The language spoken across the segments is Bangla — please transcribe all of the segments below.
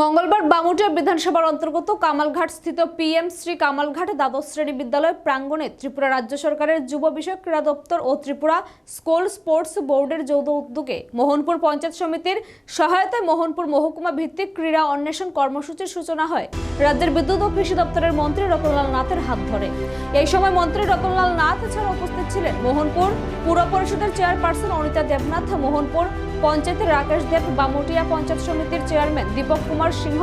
মঙ্গলবার বামুটিয়া বিধানসভার অন্তর্গত কামালঘাট স্থিত পিএম শ্রী কামালঘাট দ্বাদশ শ্রেণি বিদ্যালয় প্রাঙ্গণে ত্রিপুরা রাজ্য সরকারের যুব বিষয়ক ক্রীড়া দপ্তর ও ত্রিপুরা স্কুল স্পোর্টস বোর্ডের যৌথ উদ্যোগে মোহনপুর পঞ্চায়েত সমিতির সহায়তায় মোহনপুর মহকুমা ভিত্তিক ক্রীড়া অন্বেষণ কর্মসূচির সূচনা হয়। রাজ্যের বিদ্যুৎ ও কৃষি দপ্তরের মন্ত্রী রতনলাল নাথের হাত ধরে। এই সময় মন্ত্রী রতনলাল নাথ এছাড়া উপস্থিত ছিলেন মোহনপুর পুর পরিষদের চেয়ারপারসন অনিতা দেবনাথ, মোহনপুর পঞ্চায়েতের রাকেশ দেব বামুটিয়া পঞ্চায়েত সমিতির চেয়ারম্যান দীপক কুমার সিংহ,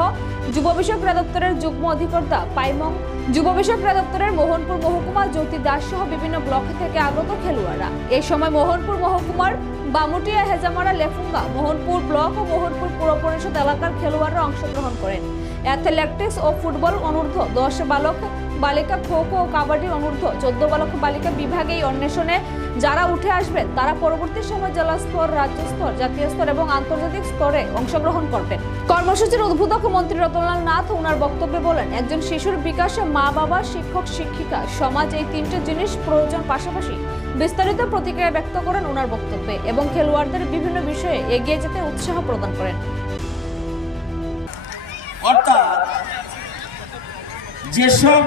যুব বিষয়ক ক্রীড়া দপ্তরের যুগ্ম অধিকর্তা পাইমং, যুব বিষয়ক ক্রীড়া দপ্তরের মোহনপুর মহকুমা জ্যোতি দাস সহ বিভিন্ন ব্লক থেকে আগত খেলোয়াড়রা। এই সময় মোহনপুর মহকুমার বামুটিয়া হেজামারা লেফুঙ্গা, মোহনপুর ব্লক ও মোহনপুর পুর পরিষদ এলাকার খেলোয়াড়রা অংশগ্রহণ করেন। অ্যাথলেটিক্স ও ফুটবল অনূর্ধ্ব দশ বালক বালিকা খো খো ও কাবাডি অনূর্ধ্ব চোদ্দ বালক বালিকা বিভাগে এই অন্বেষণে যারা উঠে আসবেন, তারা পরবর্তী সময় জেলা স্তর, রাজ্য স্তর, জাতীয় স্তর এবং আন্তর্জাতিক স্তরে অংশগ্রহণ করবেন। কর্মসূচির উদ্বোধক মন্ত্রী রতনলাল নাথ ওনার বক্তব্যে বলেন, একজন শিশুর বিকাশে মা বাবা, শিক্ষক, শিক্ষিকা, সমাজ এই তিনটে জিনিস প্রয়োজন। পাশাপাশি বিস্তারিত প্রতিক্রিয়া ব্যক্ত করেন ওনার বক্তব্যে এবং খেলোয়াড়দের বিভিন্ন বিষয়ে এগিয়ে যেতে উৎসাহ প্রদান করেন। অর্থাৎ যেসব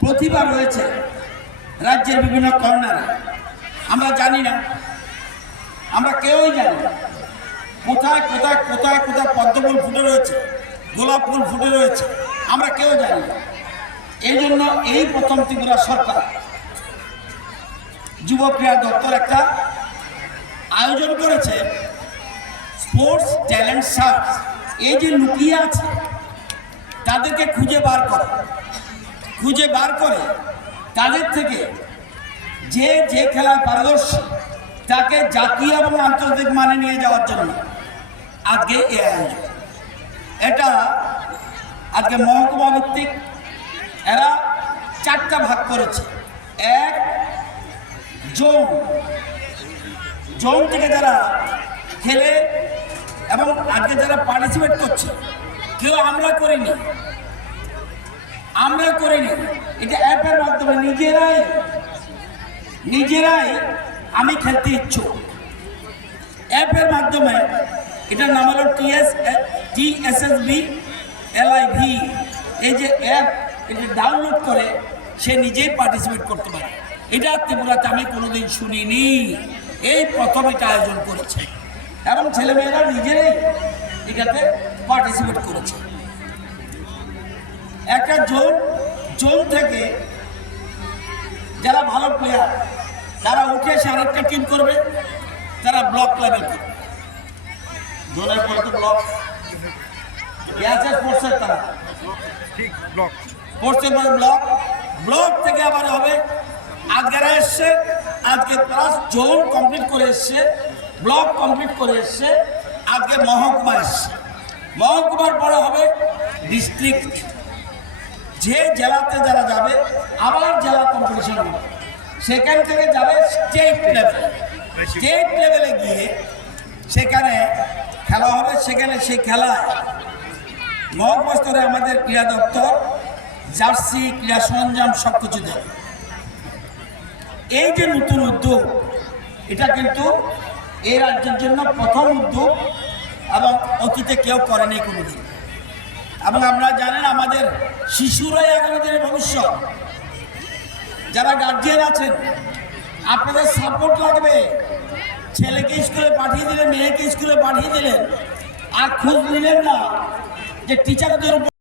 প্রতিভা রয়েছে রাজ্যের বিভিন্ন কর্নারে, আমরা জানি না। আমরা কেউই জানি না। কোথায় কোথায় কোথায় কোথায় পদ্মফুল ফুটে রয়েছে, গোলাপ ফুল ফুটে রয়েছে, আমরা কেউ জানি না। এই জন্য এই প্রথম ত্রিপুরা সরকার যুব ক্রীড়া দপ্তর একটা আয়োজন করেছে, স্পোর্টস ট্যালেন্ট সার্চ। এই যে লুকিয়ে আছে, তাদেরকে খুঁজে বার করে। খুঁজে বার করে তাদের থেকে যে যে খেলায় পারদর্শী, তাকে জাতীয় এবং আন্তর্জাতিক মানে নিয়ে যাওয়ার জন্য আজকে এ আয়োজন। এটা আজকে মহকুমা ভিত্তিক এরা চারটা ভাগ করেছে। এক, জোন। জোন থেকে যারা খেলে এবং আজকে যারা পার্টিসিপেট করছে, কেউ আমরা করিনি। আমরা করিনি। এটা অ্যাপের মাধ্যমে নিজেরাই নিজেরাই আমি খেলতে ইচ্ছুক। অ্যাপের মাধ্যমে এটার নাম হলো TS T S S B LIV এই যে অ্যাপ এটা ডাউনলোড করে সে নিজেই পার্টিসিপেট করতে পারে। এটা ত্রিপুরাতে আমি কোনোদিন শুনিনি। এই প্রথম এটা আয়োজন করেছে। এবং ছেলেমেয়েরা নিজেরাই এটাতে পার্টিসিপেট করেছে। একটা জোন জোন থেকে যারা ভালো প্লেয়ার তারা উঠে এসে আরেকটা টিম করবে তারা ব্লক লেভেল করবে। জোনের পরে তো ব্লক আছে স্পোর্টসের তারা। ঠিক ব্লক স্পোর্টসের পরে ব্লক ব্লক থেকে আবার হবে। আজকেরা এসছে আজকে প্লাস জোন কমপ্লিট করে এসছে। ব্লক কমপ্লিট করে এসছে। আজকে মহকুমা এসছে। মহকুমার পরে হবে ডিস্ট্রিক্ট যে জেলাতে যারা যাবে, আবার জেলা কম্পিটিশন হবে। সেখান থেকে যাবে স্টেট লেভেল স্টেট লেভেলে গিয়ে সেখানে খেলা হবে। সেখানে সেই খেলায় মহকুমা স্তরে আমাদের ক্রীড়া দপ্তর, জার্সি, ক্রীড়া সরঞ্জাম সব কিছু দেবে। এই যে নতুন উদ্যোগ, এটা কিন্তু এই রাজ্যের জন্য প্রথম উদ্যোগ এবং অতীতে কেউ করেনি কোনোদিন। এবং আপনারা জানেন আমাদের শিশুরাই আগামী দিনের ভবিষ্যৎ। যারা গার্জিয়ান আছেন, আপনাদের সাপোর্ট লাগবে। ছেলেকে স্কুলে পাঠিয়ে দিলেন, মেয়েকে স্কুলে পাঠিয়ে দিলেন, আর খোঁজ নিলেন না যে টিচারদের উপর